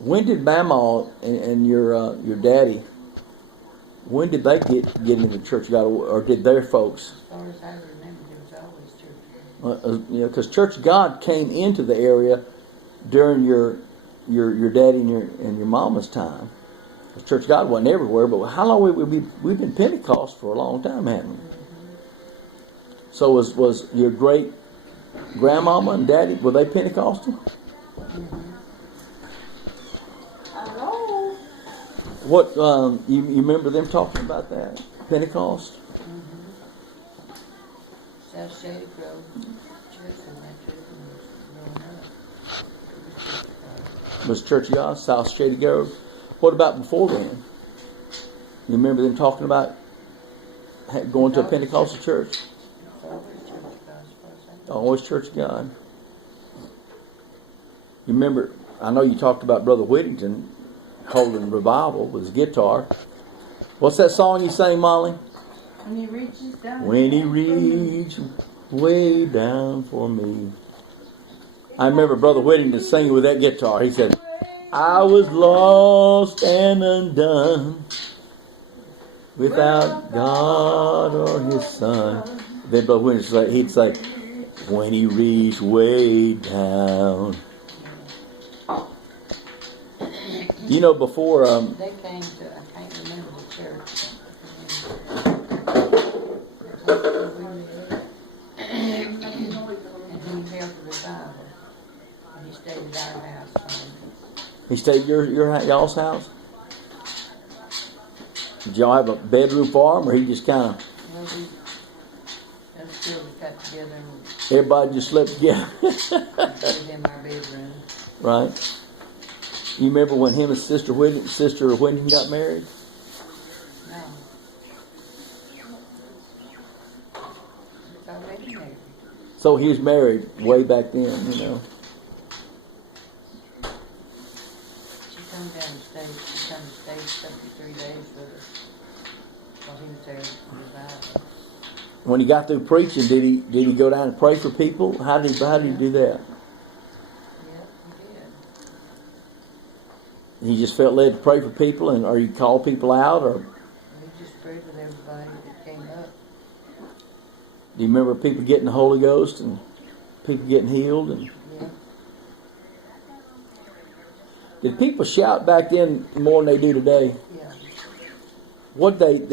When did Mama and your daddy? When did they get into Church of God, or did their folks? As far as I remember, there was always Church of God. Because Church of God came into the area during your daddy and your mama's time. Church of God wasn't everywhere, but how long we've been Pentecost for a long time, haven't we? Mm-hmm. So was your great grandmama and daddy, were they Pentecostal? Mm-hmm. Hello. What you remember them talking about that Pentecost? Mm-hmm. South Shady Grove Church and that church was growing up. Was Church of God, South Shady Grove? What about before then? You remember them talking about going to a Pentecostal church? Always Church of God. You remember, I know you talked about Brother Whittington holding revival with his guitar. What's that song you sang, Molly? When he reaches down. When he reaches way down for me. I remember Brother Whittington singing with that guitar. He said, I was lost and undone without God or His Son. Then Brother Whittington, he'd say, when he reached way down. You know, before they came to, I can't remember the church. And he held the revival. And he stayed at our house. He stayed at y'all's house? Did y'all have a bedroom for him, or he just kind of? Well, that's still we got together and everybody just slept together. lived in our bedroom. Right. You remember when him and Sister Whittington got married? No. He was already married. So he was married way back then, you know. She come down and stayed. She come and stayed 73 days with us while he was there for revival. When he got through preaching, did he go down and pray for people? How did he do that? Yeah, he did. He just felt led to pray for people, or he called people out, or? He just prayed with everybody that came up. Do you remember people getting the Holy Ghost and people getting healed? And yeah. Did people shout back then more than they do today? Yeah. What did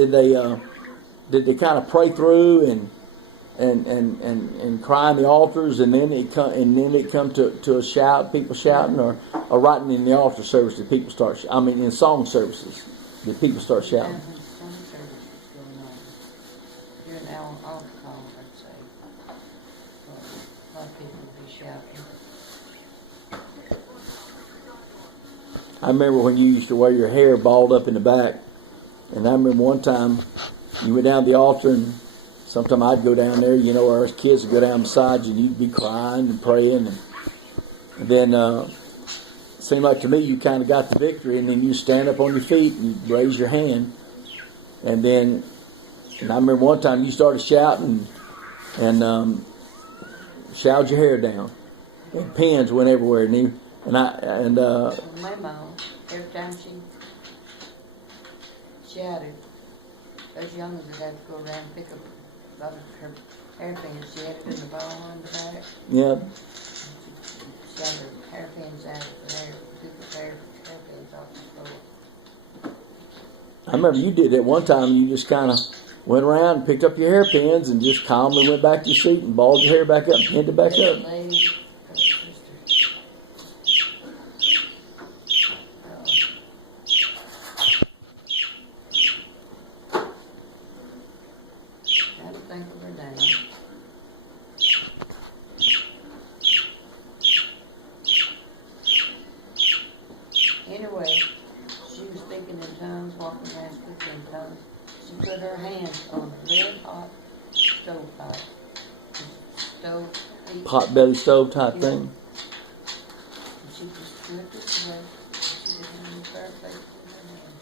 they kind of pray through and cry in the altars, and then it come to a shout, people shouting, or right in the altar service did people start? In song services, did people start shouting? Some service was going on. During the altar call, I'd say. A lot of people would be shouting. I remember when you used to wear your hair balled up in the back, and I remember one time you went down the altar, and sometime I'd go down there, you know, or us kids would go down beside you, and you'd be crying and praying, and then it seemed like to me you kind of got the victory, and then you stand up on your feet and you raise your hand, and I remember one time you started shouting and shouted your hair down, and pins went everywhere, and My mom, every time she shouted, those young ones would have to go around and pick up a lot of her hairpins. She had it in the ball on the back. yeah. She had her hairpins out of there, took the hairpins off the floor. I remember you did that one time. You just kind of went around and picked up your hairpins and just calmly went back to your seat and balled your hair back up and pinned it back up. Anyway, she was speaking in tongues, walking around speaking in tongues. She put her hands on a red hot stovepipe. Pot belly stove type thing. And she just flipped it away. She didn't have any fireplace in her hand.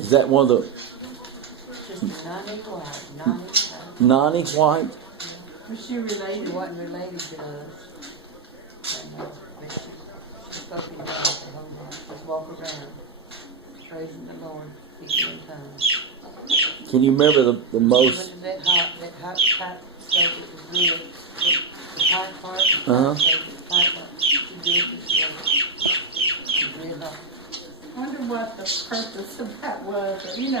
Is that one of the Just Nani White. Nani White? Was she related? She wasn't related to us. but she spoke in tongues her whole life. Just walk around, praising the Lord, speaking in tongues. Can you remember the most? When that hot stuff, it was good. The hot part, Uh-huh. the hot part, she did it real hot. I wonder what the purpose of that was, or, I mean, I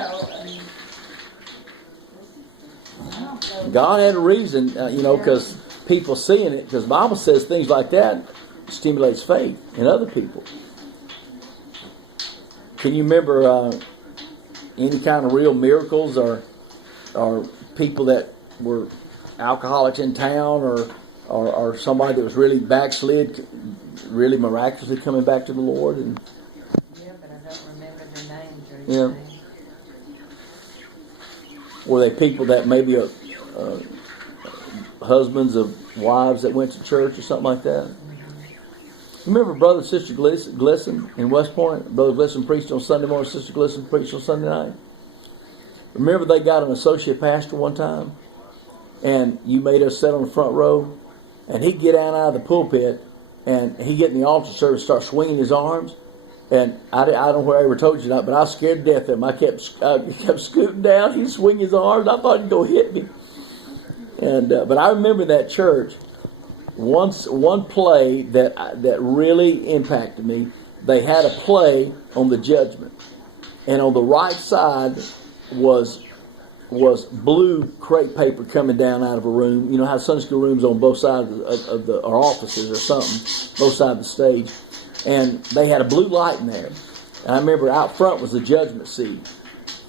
don't know. God had a reason, because people seeing it, because the Bible says things like that stimulates faith in other people. Can you remember any kind of real miracles or people that were alcoholics in town or somebody that was really backslid, really miraculously coming back to the Lord? And Yeah, but I don't remember their names or Yeah. anything. were they people that maybe husbands of wives that went to church or something like that? Remember Brother and Sister Glisson in West Point? Brother Glisson preached on Sunday morning, Sister Glisson preached on Sunday night. Remember they got an associate pastor one time? And you made us sit on the front row? And he'd get out of the pulpit and he'd get in the altar service, start swinging his arms. And I don't know where I ever told you that, but I was scared to death of him. I kept scooting down. He'd swing his arms. I thought he'd go hit me. And but I remember that church. One play that really impacted me. They had a play on the judgment, and on the right side was blue crepe paper coming down out of a room. You know how Sunday school rooms on both sides of or offices or something, both sides of the stage, and they had a blue light in there. And I remember out front was the judgment seat.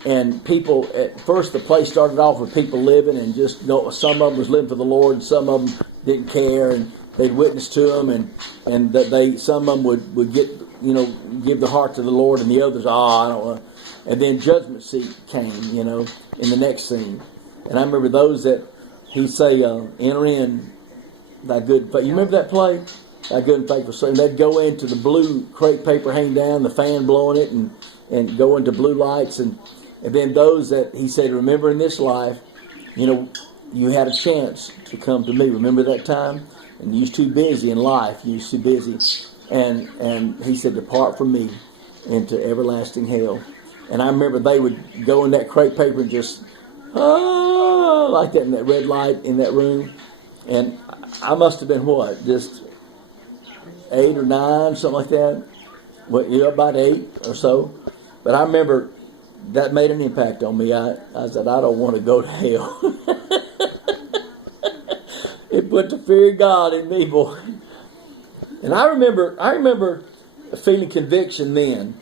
And people, at first the play started off with people living and just, some of them was living for the Lord and some of them didn't care and they'd witness to him and that some of them would get, give their heart to the Lord and the others, I don't know. And then judgment seat came, in the next scene. And I remember those that he'd say, enter in thy good faith. You remember that play? Thy good and faithful son. They'd go into the blue crepe paper hanging down, the fan blowing it and go into blue lights and then those that he said, remember in this life, you had a chance to come to me. Remember that time? And you was too busy in life. You was too busy. And he said, depart from me into everlasting hell. And I remember they would go in that crepe paper and just, like that in that red light in that room. And I must have been what? Just 8 or 9, something like that. About 8 or so. But I remember that made an impact on me. I said, I don't want to go to hell. It put the fear of God in me, boy. And I remember feeling conviction then.